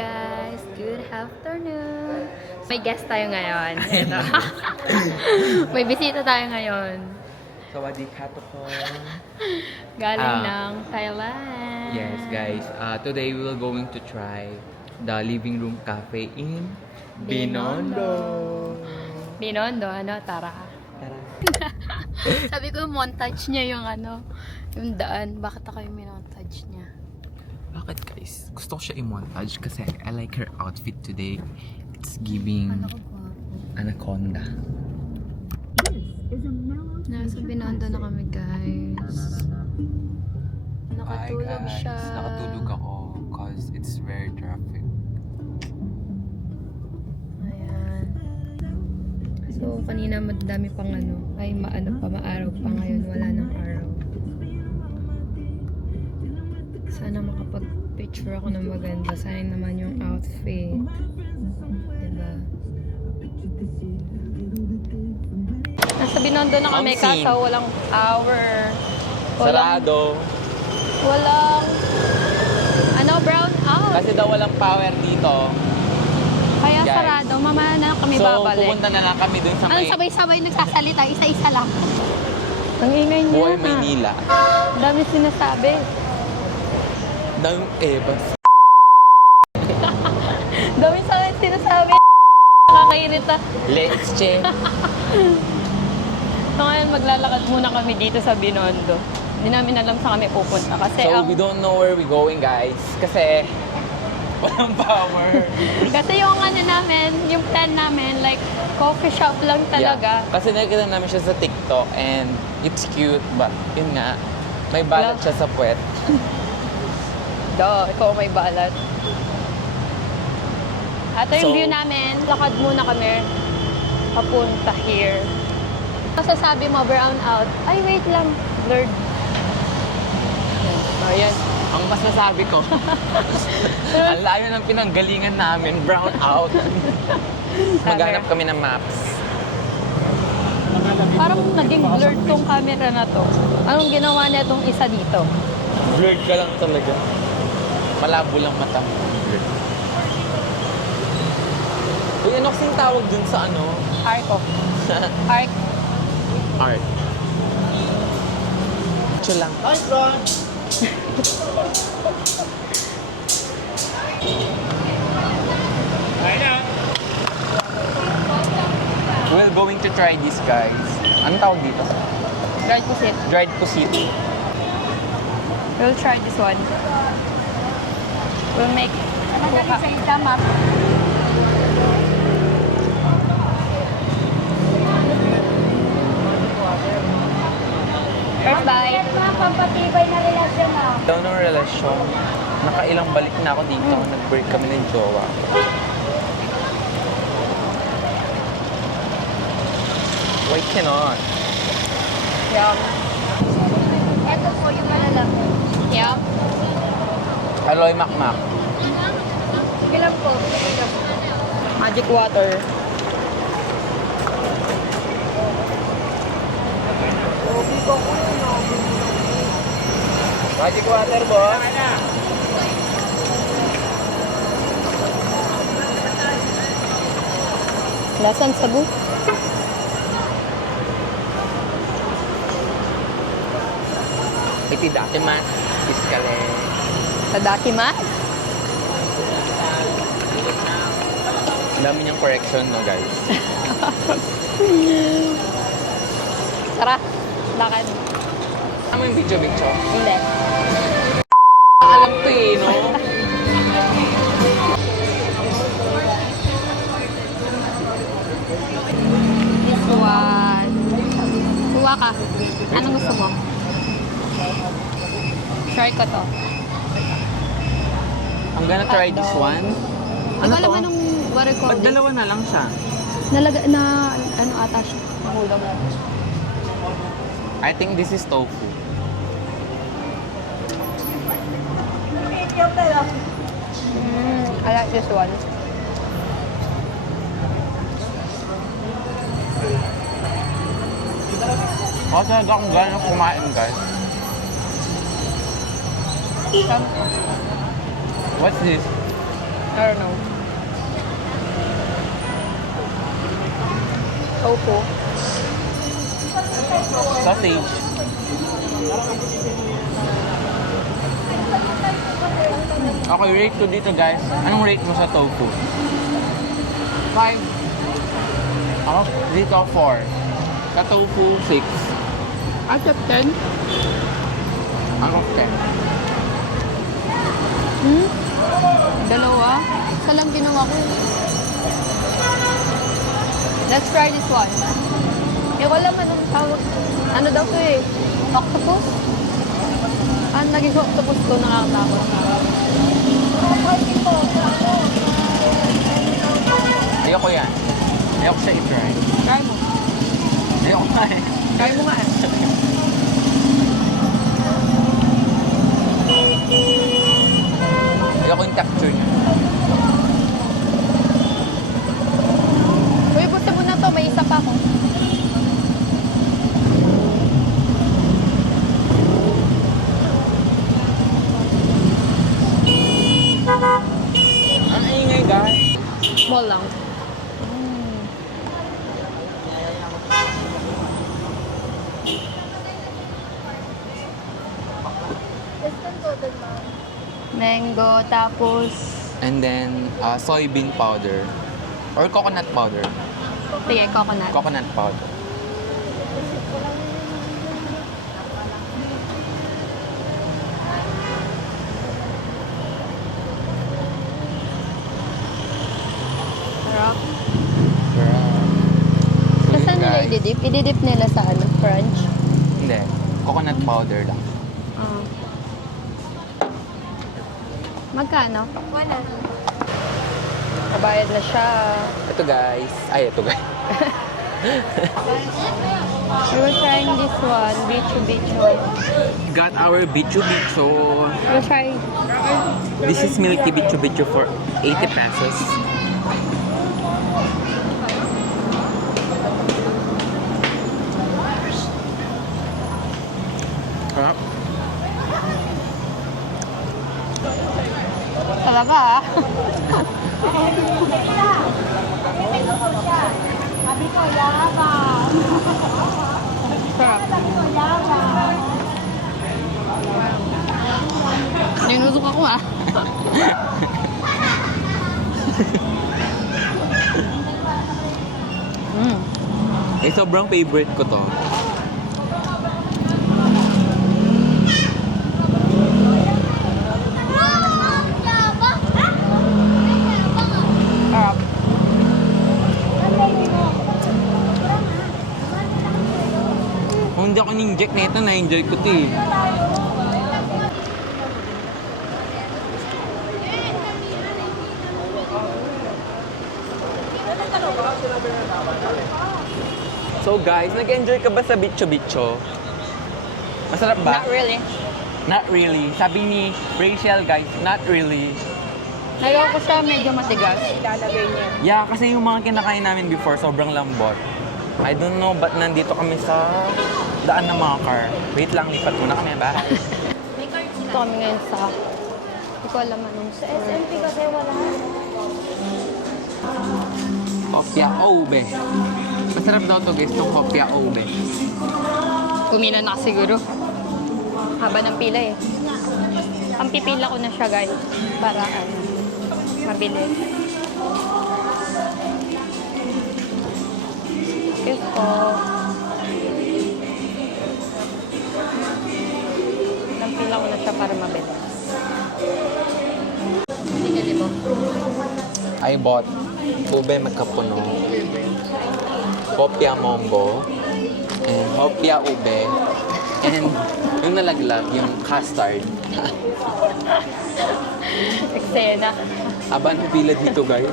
guys! Good afternoon! May guest tayo ngayon. Ito. May bisita tayo ngayon. Sawadee ka to ko. Galing ng Thailand. Yes, guys. Today we will going to try the living room cafe in Binondo. Binondo, ano? Tara. Tara. Sabi ko, montage niya yung yung daan. Bakit ako yung minontage niya? Bakit guys? Gusto ko siya i-montage kasi I like her outfit today. It's giving anaconda. Nasa Binondo na kami, guys. Nakatulog Hi guys. siya. Nakatulog ako cause it's very traffic. Ayan. So, kanina madami pang maaraw pa ngayon. Wala nang araw. Sana makapag-picture ako ng maganda. Sayang naman yung outfit. Diba? Nasa Binondo na kami, Mamsin. kaso walang hour. Sarado. Walang brown out. Kasi daw walang power dito. Kaya guys. sarado. Mamaya na kami So, babalik. pupunta na lang kami dun sa Ano may sabay-sabay nagsasalita, isa-isa lang. Ang ingay niya. Buhay Maynila. Ang dami sinasabi. Dami bas. Dami sa akin sinasabi. Nakakairita. Let's check. So ngayon maglalakad muna kami dito sa Binondo. Hindi namin alam saan kami pupunta kasi So, we don't know where we're going, guys. Kasi, walang power. kasi yung yung plan namin, like coffee shop lang talaga. Yeah. Kasi nakikita namin siya sa TikTok and it's cute, but yun nga, may balat siya sa puwet. Ikaw may balat. Ito yung So, view namin. Lakad muna kami papunta here. Masasabi mo, brown out. Ay, wait lang. Blurred. Ayan. Ang mas nasabi ko, ang layo ng pinanggalingan namin, brown out. Maghanap kami ng maps. Parang naging blurred tong camera na to. Anong ginawa niya itong isa dito? Blurred ka lang talaga. Malabo lang mata. Blurred. Uy, ano kasing tawag dun sa Arc of. Arc. Art. Ito lang. Nice one! We're going to try this, guys. Anong tawag dito? Dried pusit. Dried pusit. We'll try this one. We'll make... Sa isa, map. First bite. Pampatibay na relasyon na. Daw ng relasyon, nakailang balik na ako dito. Nag-break kami ng jowa. Why cannot? Yum. Ito po yung malalaki. Yum. Aloy makmak. Ilan po? Magic water. Magic water, boss. Lasang sabu. Itidakimas. Iskale. Tadakimasu. Ang dami niyang correction, no, guys? Tara. Lakad. Ano yung video? Hindi. Alam to no? This one. Kuha ka. Anong gusto mo? Try ko to. I'm gonna try this one. Ano alam anong water Ba't quality? dalawa na lang siya? Ata siya. Mahula mo. I think this is tofu. I like this one. Ako talaga kung gano'n kumain, guys. What's this? don't know. Tofu. Sausage. Okay, rate ko dito guys. Anong rate mo sa tofu? 5. Ako, dito 4. Sa tofu, 6. Out of 10? Out of 10. Dalawa? Isa lang ginawa ko. Let's try this one. Hindi ko alam anong tawag. Ano daw ko eh? Octopus? Ano naging octopus ko nakakatakot? Ayoko yan. Ayoko siya i-try. Try mo. Ayoko nga eh. Try mo nga eh. Ayoko yung texture niya. Uy, buti mo na to. May isa pa ako. Ang ingay guys. Small lang. Mango, tapos... And then, soybean powder. Or coconut powder. Sige, coconut. Coconut powder. Sarap. So, Saan nila guys. ididip? Ididip nila sa ano? Crunch? Hindi. Coconut powder lang. Ah. Magkano? 100. Nabayad na siya. Ito guys. Ay, ito guys. We were trying this one, bicho bicho. Got our bicho bicho. We'll try. This is milky bicho bicho for 80 pesos. Sarap. Talaga ah. Sabi ko, yaba. Sarap. Sabi ko, yaba. Ninusok ako ah. Eh, sobrang favorite ko to. Sarap. Kung hindi ako ni-inject na ito, na-enjoy ko to eh. So guys, nag-enjoy ka ba sa Bicho Bicho? Masarap ba? Not really. Not really. Sabi ni Rachel guys, not really. Nagawa ko siya medyo matigas. Ilalagay niya. Yeah, kasi yung mga kinakain namin before, sobrang lambot. I don't know, ba't nandito kami sa daan ng mga car. Wait lang, lipat muna kami ba? Ito kami ngayon sa... Hindi ko alam anong Sa SMP kasi wala. Hopia Obe. Masarap daw to guys, itong Hopia Obe. Pumila na siguro. Haba ng pila eh. Pampipila ko na siya guys. Para ano, mabilis. Excuse po. Pampila ko na siya para mabilis. Binili mo? I bought ube magkapuno, Hopia Mombo, and Hopia Ube, and yung nalaglag, yung custard. Eksena. Aba ng pila dito guys.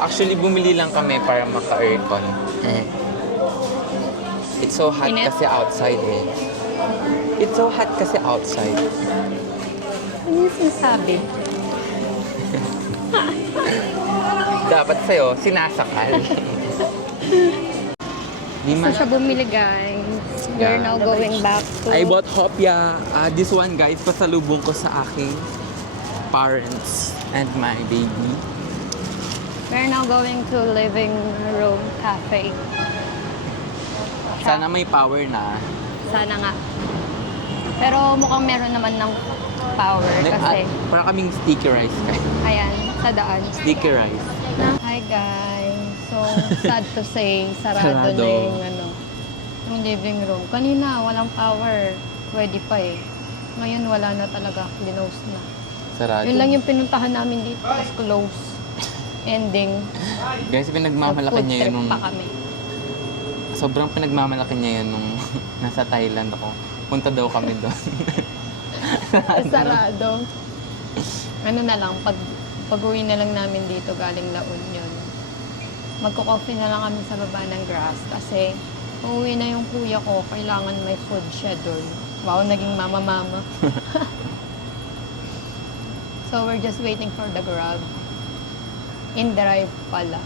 Actually, bumili lang kami para maka-aircon. It's so hot Init? kasi outside eh. It's so hot kasi outside. Ano yung sinasabi? Dapat sa'yo, sinasakal. Di Gusto man. siya bumili guys. We're now going back to... I bought Hopia. This one guys, pasalubong ko sa aking parents and my baby. We're now going to living room cafe. Sana may power na. Sana nga. Pero mukhang meron naman ng power kasi, Para kaming sticky rice. ayan, sa daan. Sticky rice. Hi guys. So, sad to say, sarado Sarado. na yung living room. Kanina, walang power. Pwede pa eh. Ngayon, wala na talaga. Close na. Sarado. Yun lang yung pinuntahan namin dito. Tapos close. Ending. Guys, pinagmamalaki Food niya trip yun nung... pa kami. Sobrang pinagmamalaki niya yun nung nasa Thailand ako. Punta daw kami doon. Sarado. Ano na lang, pag-uwi na lang namin dito galing La Union. Magko-coffee na lang kami sa baba ng grass kasi uuwi na yung kuya ko, kailangan may food siya doon. Wow, naging mama-mama. So we're just waiting for the Grab. In drive pala.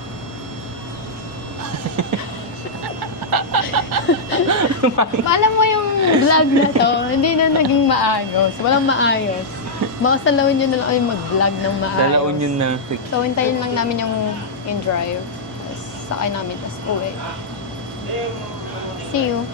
Alam mo yung vlog na to, hindi na naging maayos. Walang maayos. Baka sa La Union na lang kami mag-vlog ng maayos. Dalaon yun na. So, hintayin lang namin yung in-drive. Tapos, sakay namin, tapos uwi. See you.